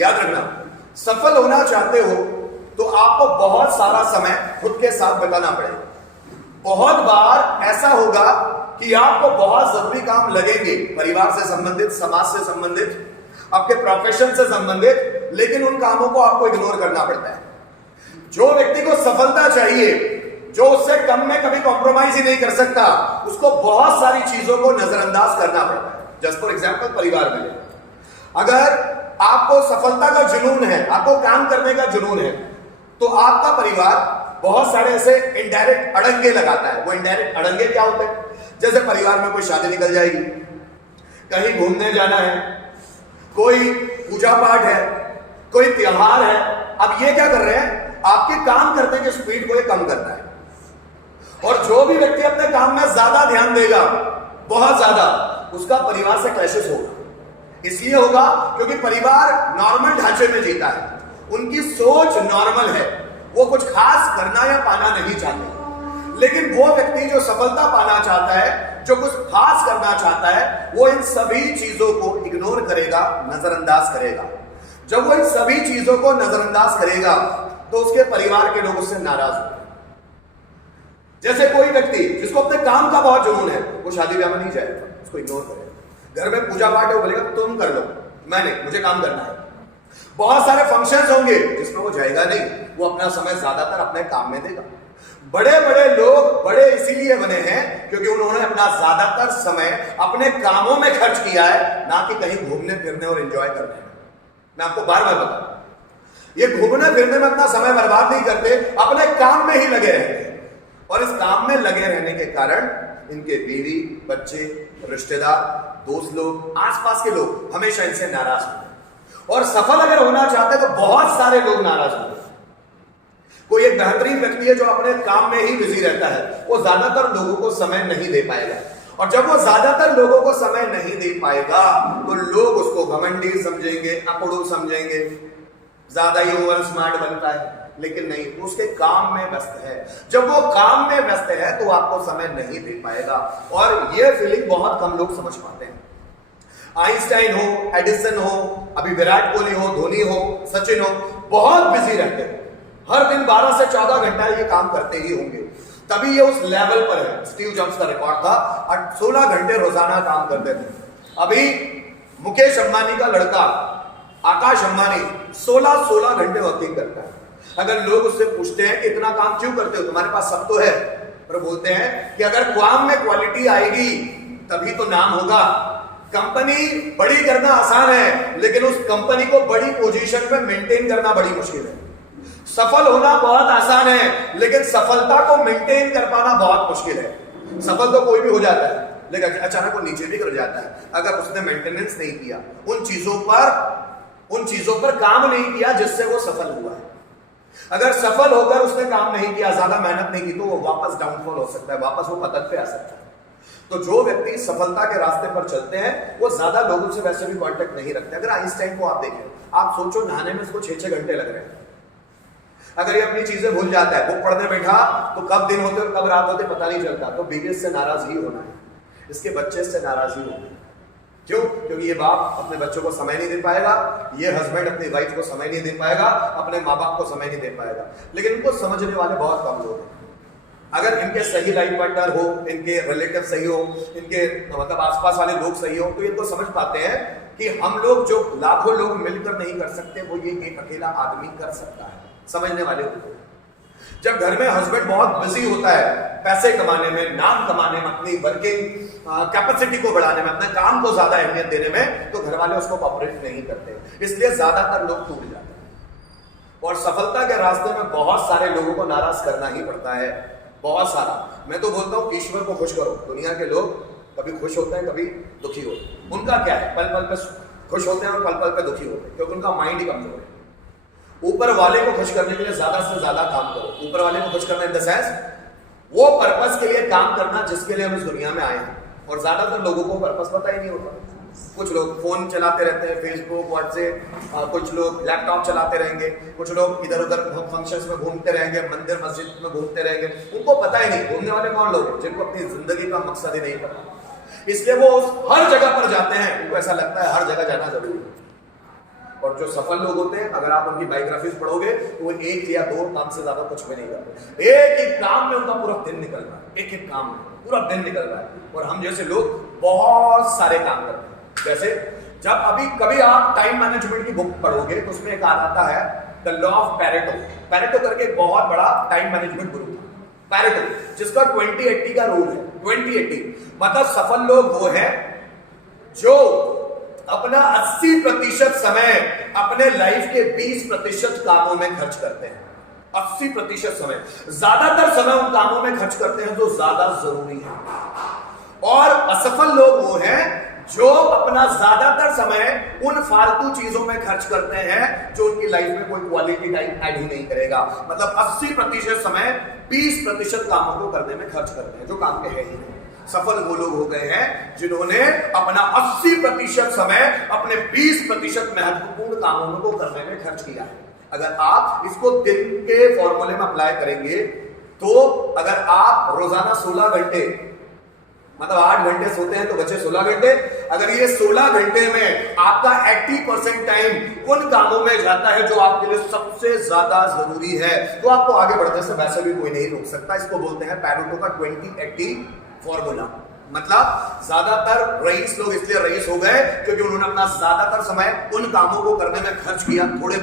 याद रखना, सफल होना चाहते हो तो आपको बहुत सारा समय खुद के साथ बिताना पड़ेगा। बहुत बार ऐसा होगा कि आपको बहुत जरूरी काम लगेंगे, परिवार से संबंधित, समाज से संबंधित, आपके प्रोफेशन से संबंधित, लेकिन उन कामों को आपको इग्नोर करना पड़ता है। जो व्यक्ति को सफलता चाहिए, जो उससे कम में कभी कॉम्प्रोमाइज ही नहीं कर सकता, उसको बहुत सारी चीजों को नजरअंदाज करना पड़ता है। जस्ट फॉर एग्जाम्पल, परिवार में अगर आपको सफलता का जुनून है, आपको काम करने का जुनून है, तो आपका परिवार बहुत सारे ऐसे इनडायरेक्ट अड़ंगे लगाता है। वो इनडायरेक्ट अड़ंगे क्या होते हैं? जैसे परिवार में कोई शादी निकल जाएगी, कहीं घूमने जाना है, कोई पूजा पाठ है, कोई त्योहार है। अब ये क्या कर रहे हैं? आपके काम करने की स्पीड को ये कम करता है। और जो भी व्यक्ति अपने काम में ज्यादा ध्यान देगा, बहुत ज्यादा, उसका परिवार से क्लैशेस होगा। इसलिए होगा क्योंकि परिवार नॉर्मल ढांचे में जीता है, उनकी सोच नॉर्मल है, वो कुछ खास करना या पाना नहीं चाहते। लेकिन वो व्यक्ति जो सफलता पाना चाहता है, जो कुछ खास करना चाहता है, वो इन सभी चीजों को इग्नोर करेगा, नजरअंदाज करेगा। जब वो इन सभी चीजों को नजरअंदाज करेगा तो उसके परिवार के लोग उससे नाराज होंगे। जैसे कोई व्यक्ति जिसको अपने काम का बहुत जुनून है, वो शादी ब्याह में नहीं जाएगा, उसको इग्नोर करेगा। घर में पूजा पाठ है, वो बोलेगा तुम कर लो, मैं नहीं, मुझे काम करना है। बहुत सारे फंक्शंस होंगे जिसमें वो जाएगा नहीं, वो अपना समय ज्यादातर अपने काम में देगा। बड़े बड़े लोग बड़े इसीलिए बने हैं क्योंकि उन्होंने अपना ज्यादातर समय अपने कामों में खर्च किया है, ना कि कहीं घूमने फिरने और एंजॉय करने में। मैं आपको बार बार बता रहा हूं, ये घूमने फिरने में अपना समय बर्बाद नहीं करते, अपने काम में ही लगे रहते हैं। और इस काम में लगे रहने के कारण इनके बीवी, बच्चे, रिश्तेदार, दोस्त लोग, आसपास के लोग हमेशा इनसे नाराज होते हैं। और सफल अगर होना चाहते हैं तो बहुत सारे लोग नाराज होते हैं। कोई एक बेहतरीन व्यक्ति है जो अपने काम में ही बिजी रहता है, वो ज्यादातर लोगों को समय नहीं दे पाएगा। और जब वो ज्यादातर लोगों को समय नहीं दे पाएगा तो लोग उसको घमंडी समझेंगे, अकड़ू समझेंगे, ज्यादा ही ओवर स्मार्ट बनता है। लेकिन नहीं, उसके काम में व्यस्त है। जब वो काम में व्यस्त है तो आपको समय नहीं दे पाएगा। और ये फीलिंग बहुत कम लोग समझ पाते हैं। आइंस्टाइन हो, एडिसन हो, अभी विराट कोहली हो, धोनी हो, सचिन हो, बहुत बिजी रहते हैं। हर दिन 12 से 14 घंटा ये काम करते ही होंगे, तभी ये उस लेवल पर है। स्टीव जॉब्स का रिकॉर्ड था 16 घंटे रोजाना काम करते थे। अभी मुकेश अंबानी का लड़का आकाश अंबानी 16 घंटे वर्किंग करता है। अगर लोग उससे पूछते हैं कि इतना काम क्यों करते हो, तुम्हारे पास सब तो है, पर बोलते हैं कि अगर काम में क्वालिटी आएगी तभी तो नाम होगा। कंपनी बड़ी करना आसान है, लेकिन उस कंपनी को बड़ी पोजीशन पे मेंटेन करना बड़ी मुश्किल है। सफल होना बहुत आसान है, लेकिन सफलता को मेंटेन कर पाना बहुत मुश्किल है। सफल तो कोई भी हो जाता है, लेकिन अचानक वो नीचे भी गिर जाता है अगर उसने मेंटेनेंस नहीं किया, उन चीजों पर काम नहीं किया जिससे वो सफल हुआ है। अगर सफल होकर उसने काम नहीं किया, ज्यादा मेहनत नहीं की, तो वो वापस डाउनफॉल हो सकता है, वापस वो पतन पे आ सकता है। तो जो व्यक्ति सफलता के रास्ते पर चलते हैं वो ज्यादा लोगों से वैसे भी कांटेक्ट नहीं रखते। अगर आइंस्टाइन को आप देखें, आप सोचो नहाने में उसको 6-6 घंटे लग रहे हैं। अगर ये अपनी चीजें भूल जाता है, वो पढ़ने बैठा तो कब दिन होते और कब रात होते पता नहीं चलता, तो बीवी से नाराज ही होना है, इसके बच्चे से नाराज ही होना है। क्यों? क्योंकि ये बाप अपने बच्चों को समय नहीं दे पाएगा, ये हस्बैंड अपनी वाइफ को समय नहीं दे पाएगा, अपने माँ बाप को समय नहीं दे पाएगा। लेकिन इनको समझने वाले बहुत कम लोग हैं। अगर इनके सही लाइफ पार्टनर हो, इनके रिलेटिव सही हो, इनके मतलब आसपास वाले लोग सही हो, तो इनको समझ पाते हैं कि हम लोग जो लाखों लोग मिलकर नहीं कर सकते, वो ये एक अकेला आदमी कर सकता है। समझने वाले लोग। जब घर में हस्बैंड बहुत बिजी होता है पैसे कमाने में, नाम कमाने में, अपनी वर्किंग कैपेसिटी को बढ़ाने में, अपने काम को ज्यादा अहमियत देने में, तो घर वाले उसको कोऑपरेट नहीं करते, इसलिए ज्यादातर लोग टूट जाते हैं। और सफलता के रास्ते में बहुत सारे लोगों को नाराज करना ही पड़ता है, बहुत सारा। मैं तो बोलता हूं ईश्वर को खुश करो। दुनिया के लोग कभी खुश होते हैं, कभी दुखी होते हैं। उनका क्या है, पल पल पे खुश होते हैं और पल पल पे दुखी होते हैं, क्योंकि उनका माइंड ही कमजोर है। ऊपर वाले को खुश करने के लिए ज्यादा से ज्यादा काम करो। ऊपर वाले को खुश करना इन द सेंस वो पर्पस के लिए काम करना जिसके लिए हम इस दुनिया में आए हैं। और ज्यादातर लोगों को पर्पस पता ही नहीं होता। कुछ लोग फोन चलाते रहते हैं, फेसबुक, व्हाट्सएप, कुछ लोग लैपटॉप चलाते रहेंगे, कुछ लोग इधर उधर फंक्शंस में घूमते रहेंगे, मंदिर मस्जिद में घूमते रहेंगे। उनको पता ही नहीं घूमने वाले कौन लोग हैं, जिनको अपनी जिंदगी का मकसद ही नहीं पता। इसलिए वो हर जगह पर जाते हैं, उनको ऐसा लगता है हर जगह जाना जरूरी है। और जो सफल लोग होते हैं, अगर आप उनकी बायोग्राफीज पढ़ोगे तो वो एक या दो काम से ज्यादा कुछ भी नहीं करते। एक एक काम में उनका पूरा दिन निकल रहा है, एक एक काम में पूरा दिन निकल रहा है। और हम जैसे लोग बहुत सारे काम करते हैं। जैसे जब अभी कभी आप टाइम मैनेजमेंट की बुक पढ़ोगे तो उसमें एक आता है the law of Pareto. Pareto करके एक बहुत बड़ा टाइम मैनेजमेंट गुरु था, पैरेटो, जिसका 20-80 का रूल है। 20-80 मतलब सफल लोग वो है जो अपना 80% समय अपने लाइफ के 20% कामों में खर्च करते हैं। 80% समय, ज्यादातर समय उन कामों में खर्च करते हैं जो ज्यादा जरूरी है। और असफल लोग वो हैं जो अपना ज्यादातर समय उन फालतू चीजों में खर्च करते हैं जो उनकी लाइफ में कोई क्वालिटी टाइम ऐड ही नहीं करेगा। मतलब 80% समय 20% कामों को करने में खर्च करते हैं जो काम के है ही नहीं। सफल वो लोग हो गए हैं जिन्होंने अपना 80% समय अपने 20% महत्वपूर्ण कामों को करने में खर्च किया है। अगर आप इसको दिन के फॉर्मूले में अप्लाई करेंगे तो अगर आप रोजाना 16 घंटे मतलब 8 घंटे सोते हैं तो बचे 16 घंटे। अगर ये 16 घंटे में आपका 80% टाइम उन कामों में जाता है जो आपके लिए सबसे ज्यादा जरूरी है, तो आपको आगे बढ़ने से वैसे भी कोई नहीं रोक सकता। इसको बोलते हैं पैरेटो का 20-80 फॉर्मूला। मतलब ज्यादातर रईस लोग इसलिए रईस हो गए क्योंकि उन्होंने अपना ज्यादातर समय उन कामों को करने में खर्च किया। थोड़े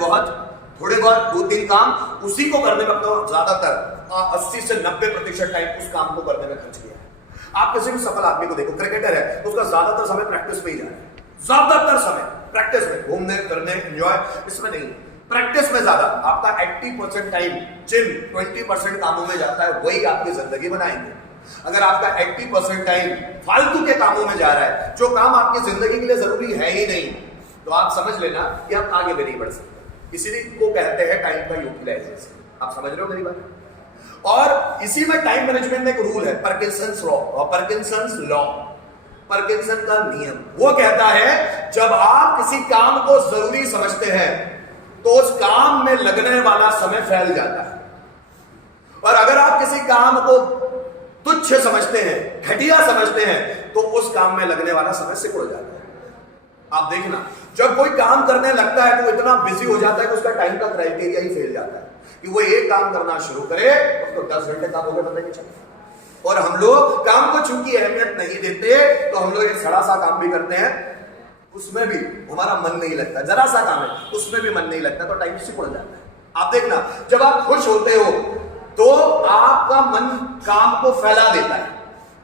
बहुत 2-3 काम उसी को करने में अपना ज्यादातर 80 से 90% टाइम उस काम को करने में खर्च किया। आप किसी भी सफल आदमी को देखो, क्रिकेटर है तो उसका ज्यादातर समय प्रैक्टिस में ही जा रहा है। ज्यादातर समय प्रैक्टिस में, घूमने फिरने एंजॉय इसमें नहीं, प्रैक्टिस में ज्यादा। आपका 80% टाइम जिन 20% कामों में जाता है वही आपकी जिंदगी बनाएंगे। अगर आपका 80% टाइम फालतू के कामों में जा रहा है जो काम आपकी जिंदगी के लिए जरूरी है ही नहीं, तो आप समझ लेना कि आप आगे भी नहीं बढ़ सकते। इसीलिए को कहते हैं टाइम का यूटिलाइजेशन। आप समझ रहे हो मेरी बात? और इसी में टाइम मैनेजमेंट में एक रूल है, पार्किंसंस लॉ। और पार्किंसन का नियम वो कहता है जब आप किसी काम को जरूरी समझते हैं तो उस काम में लगने वाला समय फैल जाता है, और अगर आप किसी काम को तुच्छ समझते हैं, घटिया समझते हैं, तो उस काम में लगने वाला समय सिकुड़ जाता है। आप देखना, जब कोई काम करने लगता है तो इतना बिजी हो जाता है कि उसका टाइम का क्राइटेरिया ही फेल जाता है कि वो एक काम करना शुरू करे उसको 10 घंटे काम हो गए पता नहीं चलता। और हम लोग काम को चूंकि अहमियत नहीं देते तो हम लोग एक सड़ा सा काम भी करते हैं, उसमें भी हमारा मन नहीं लगता। जरा सा काम है उसमें भी मन नहीं लगता, तो टाइम सिकुड़ जाता है। आप देखना, जब आप खुश होते हो तो आपका मन काम को फैला देता है,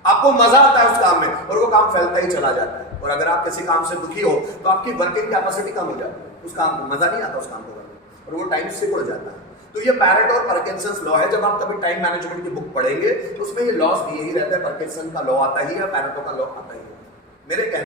आपको मजा आता है उस काम में और वो काम फैलता ही चला जाता है। और अगर आप किसी काम से दुखी हो तो आपकी वर्किंग कैपेसिटी कम हो जाती है, उस काम को मजा नहीं आता उस काम को करने और वो टाइम सिकुड़ जाता है। तो ये पैरेटो और पार्किंसंस लॉ है। जब आप कभी टाइम मैनेजमेंट की बुक पढ़ेंगे तो उसमें ये लॉस दिए ही रहते हैं। पार्किंसन का लॉ आता ही है, पैरेटो का लॉ आता ही है। मेरे कहने